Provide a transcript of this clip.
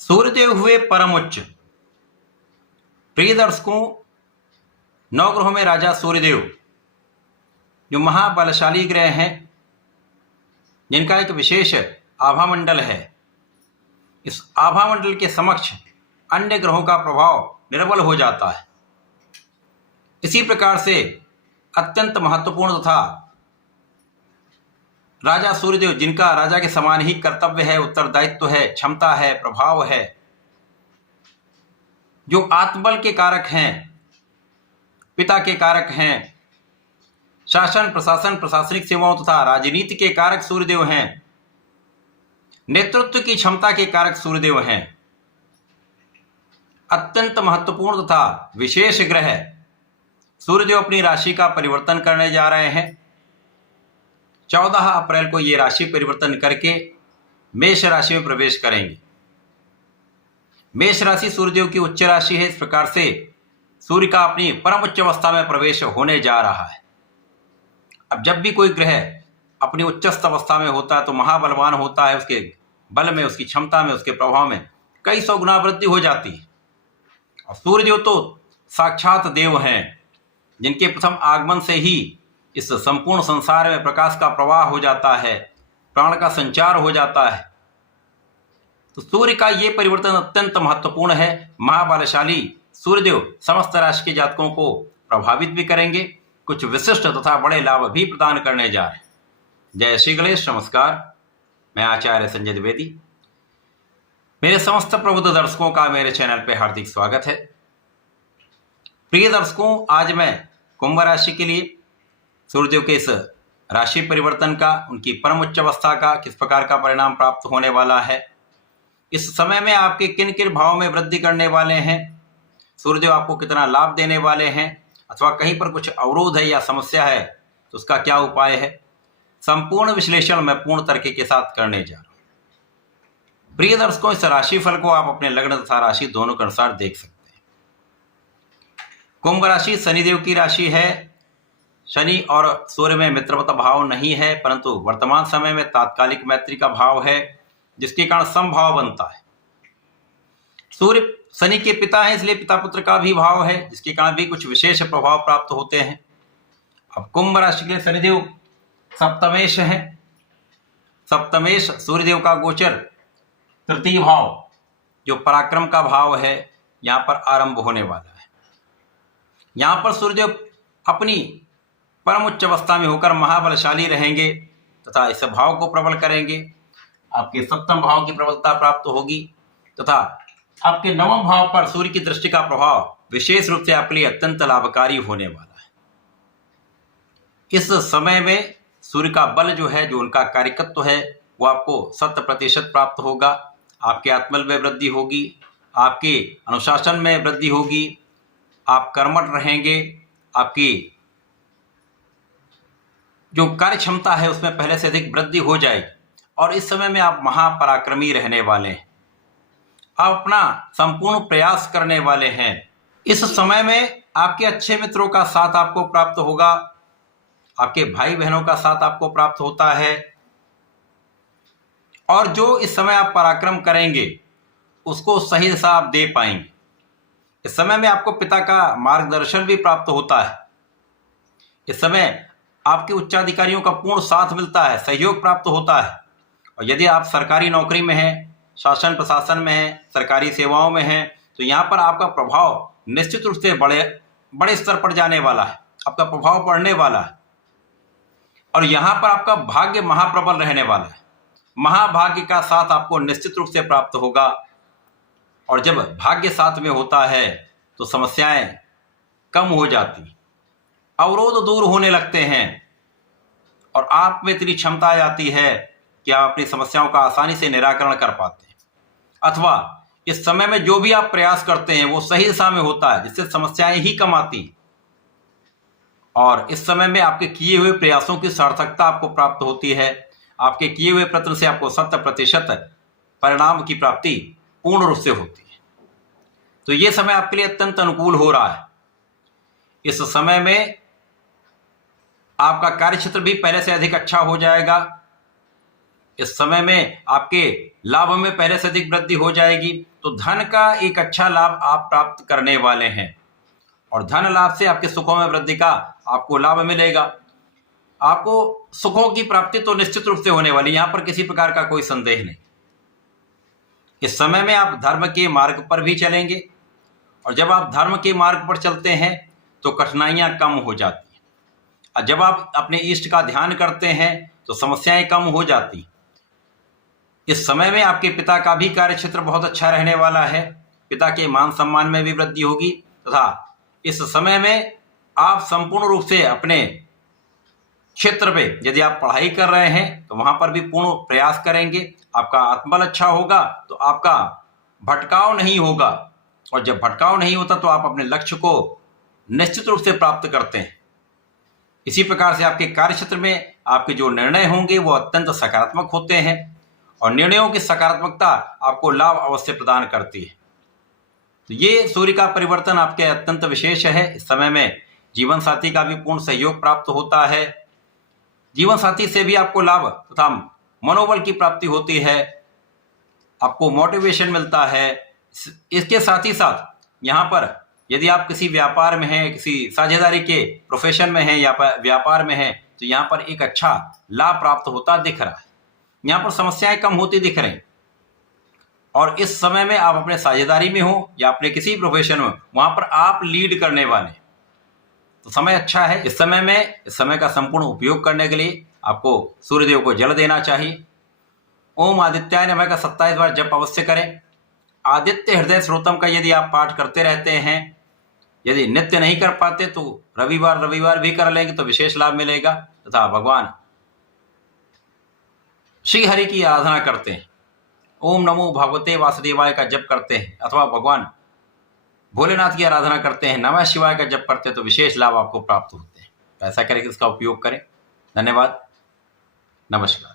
सूर्यदेव हुए परम उच्च। प्रिय दर्शकों, नवग्रहों में राजा सूर्यदेव जो महाबलशाली ग्रह हैं, जिनका एक विशेष आभामंडल है, इस आभामंडल के समक्ष अन्य ग्रहों का प्रभाव निर्बल हो जाता है। इसी प्रकार से अत्यंत महत्वपूर्ण तथा राजा सूर्यदेव, जिनका राजा के समान ही कर्तव्य है, उत्तरदायित्व है, क्षमता है, प्रभाव है, जो आत्मबल के कारक हैं, पिता के कारक हैं, शासन प्रशासन प्रशासनिक सेवाओं तथा राजनीति के कारक सूर्यदेव हैं, नेतृत्व की क्षमता के कारक सूर्यदेव हैं। अत्यंत महत्वपूर्ण तथा विशेष ग्रह सूर्यदेव अपनी राशि का परिवर्तन करने जा रहे हैं। 14 अप्रैल को ये राशि परिवर्तन करके मेष राशि में प्रवेश करेंगे। मेष राशि सूर्यदेव की उच्च राशि है। इस प्रकार से सूर्य का अपनी परम उच्च अवस्था में प्रवेश होने जा रहा है। अब जब भी कोई ग्रह अपनी उच्चस्थ अवस्था में होता है तो महाबलवान होता है। उसके बल में, उसकी क्षमता में, उसके प्रभाव में कई सौ गुना वृद्धि हो जाती है। और सूर्यदेव तो साक्षात देव हैं, जिनके प्रथम आगमन से ही इस संपूर्ण संसार में प्रकाश का प्रवाह हो जाता है, प्राण का संचार हो जाता है। तो सूर्य का ये परिवर्तन अत्यंत महत्वपूर्ण है। महाबलशाली सूर्यदेव समस्त राशि के जातकों को प्रभावित भी करेंगे, कुछ विशिष्ट तथा बड़े लाभ भी प्रदान करने जा रहे हैं। जय श्री गणेश। नमस्कार, मैं आचार्य संजय द्विवेदी। मेरे समस्त प्रबुद्ध दर्शकों का मेरे चैनल पे हार्दिक स्वागत है। प्रिय दर्शकों, आज मैं कुंभ राशि के लिए सूर्यदेव के इस राशि परिवर्तन का, उनकी परम उच्च अवस्था का किस प्रकार का परिणाम प्राप्त होने वाला है, इस समय में आपके किन किन भाव में वृद्धि करने वाले हैं, सूर्यदेव आपको कितना लाभ देने वाले हैं, अथवा कहीं पर कुछ अवरोध है या समस्या है तो उसका क्या उपाय है, संपूर्ण विश्लेषण मैं पूर्ण तरीके के साथ करने जा रहा हूं। प्रिय दर्शकों, इस राशिफल को आप अपने लग्न तथा राशि दोनों के अनुसार देख सकते हैं। कुंभ राशि शनिदेव की राशि है। शनि और सूर्य में मित्रवत भाव नहीं है, परंतु वर्तमान समय में तात्कालिक मैत्री का भाव है, जिसके कारण समभाव बनता है। सूर्य शनि के पिता है, इसलिए पिता पुत्र का भी भाव है, जिसके कारण भी कुछ विशेष प्रभाव प्राप्त होते हैं। अब कुंभ राशि के लिए शनिदेव सप्तमेश है। सप्तमेश सूर्यदेव का गोचर तृतीय भाव, जो पराक्रम का भाव है, यहां पर आरंभ होने वाला है। यहां पर सूर्यदेव अपनी परम उच्च अवस्था में होकर महाबलशाली रहेंगे तथा इस भाव को प्रबल करेंगे। आपके सप्तम भाव की प्रबलता प्राप्त होगी तथा आपके नवम भाव पर सूर्य की दृष्टि का प्रभाव विशेष रूप से आपके लिए अत्यंत लाभकारी होने वाला है। इस समय में सूर्य का बल जो है, जो उनका कार्यकत्व है, वो आपको 100% प्राप्त होगा। आपके आत्मबल में वृद्धि होगी, आपके अनुशासन में वृद्धि होगी, आप कर्मठ रहेंगे, आपकी जो कार्य क्षमता है उसमें पहले से अधिक वृद्धि हो जाएगी और इस समय में आप महापराक्रमी रहने वाले हैं। आप अपना संपूर्ण प्रयास करने वाले हैं। इस समय में आपके अच्छे मित्रों का साथ आपको प्राप्त होगा, आपके भाई बहनों का साथ आपको प्राप्त होता है और जो इस समय आप पराक्रम करेंगे उसको सही दिशा आप दे पाएंगे। इस समय में आपको पिता का मार्गदर्शन भी प्राप्त होता है। इस समय आपके उच्चाधिकारियों का पूर्ण साथ मिलता है, सहयोग प्राप्त होता है। और यदि आप सरकारी नौकरी में हैं, शासन प्रशासन में हैं, सरकारी सेवाओं में हैं, तो यहाँ पर आपका प्रभाव निश्चित रूप से बड़े स्तर पर जाने वाला है, आपका प्रभाव बढ़ने वाला है और यहाँ पर आपका भाग्य महाप्रबल रहने वाला है। महाभाग्य का साथ आपको निश्चित रूप से प्राप्त होगा और जब भाग्य साथ में होता है तो समस्याएं कम हो जाती, अवरोध दूर होने लगते हैं और आप में इतनी क्षमता आ जाती है कि आप अपनी समस्याओं का आसानी से निराकरण कर पाते हैं। अथवा इस समय में जो भी आप प्रयास करते हैं वो सही दिशा में होता है, जिससे समस्याएं ही कम आती और इस समय में आपके किए हुए प्रयासों की सार्थकता आपको प्राप्त होती है। आपके किए हुए प्रयत्न से आपको 100% परिणाम की प्राप्ति पूर्ण रूप से होती है। तो ये समय आपके लिए अत्यंत अनुकूल हो रहा है। इस समय में आपका कार्यक्षेत्र भी पहले से अधिक अच्छा हो जाएगा। इस समय में आपके लाभ में पहले से अधिक वृद्धि हो जाएगी। तो धन का एक अच्छा लाभ आप प्राप्त करने वाले हैं और धन लाभ से आपके सुखों में वृद्धि का आपको लाभ मिलेगा। आपको सुखों की प्राप्ति तो निश्चित रूप से होने वाली, यहां पर किसी प्रकार का कोई संदेह नहीं। इस समय में आप धर्म के मार्ग पर भी चलेंगे और जब आप धर्म के मार्ग पर चलते हैं तो कठिनाइयां कम हो जाती हैं और जब आप अपने इष्ट का ध्यान करते हैं तो समस्याएं कम हो जाती। इस समय में आपके पिता का भी कार्य क्षेत्र बहुत अच्छा रहने वाला है, पिता के मान सम्मान में भी वृद्धि होगी तथा इस समय में आप संपूर्ण रूप से अपने क्षेत्र पे यदि आप पढ़ाई कर रहे हैं तो वहां पर भी पूर्ण प्रयास करेंगे। आपका आत्मबल अच्छा होगा तो आपका भटकाव नहीं होगा और जब भटकाव नहीं होता तो आप अपने लक्ष्य को निश्चित रूप से प्राप्त करते हैं। इसी प्रकार से आपके कार्य क्षेत्र में आपके जो निर्णय होंगे वो अत्यंत सकारात्मक होते हैं और निर्णयों की सकारात्मकता आपको लाभ अवश्य प्रदान करती है। तो ये सूर्य का परिवर्तन आपके अत्यंत विशेष है। इस समय में जीवन साथी का भी पूर्ण सहयोग प्राप्त होता है, जीवन साथी से भी आपको लाभ तथा मनोबल की प्राप्ति होती है, आपको मोटिवेशन मिलता है। इसके साथ ही साथ यहाँ पर यदि आप किसी व्यापार में हैं, किसी साझेदारी के प्रोफेशन में हैं या व्यापार में हैं तो यहाँ पर एक अच्छा लाभ प्राप्त होता दिख रहा है। यहाँ पर समस्याएं कम होती दिख रही और इस समय में आप अपने साझेदारी में हो या अपने किसी प्रोफेशन में, वहां पर आप लीड करने वाले, तो समय अच्छा है। इस समय में इस समय का संपूर्ण उपयोग करने के लिए आपको सूर्यदेव को जल देना चाहिए। ओम आदित्याय नमः का 27 बार जप अवश्य करें। आदित्य हृदय स्रोतम का यदि आप पाठ करते रहते हैं, यदि नित्य नहीं कर पाते तो रविवार भी कर लेंगे तो विशेष लाभ मिलेगा तथा भगवान श्री हरि की आराधना करते हैं, ओम नमो भगवते वासुदेवाय का जप करते हैं अथवा भगवान भोलेनाथ की आराधना करते हैं, नमः शिवाय का जप करते हैं तो विशेष लाभ आपको प्राप्त होते हैं। ऐसा करके इसका उपयोग करें। धन्यवाद, नमस्कार।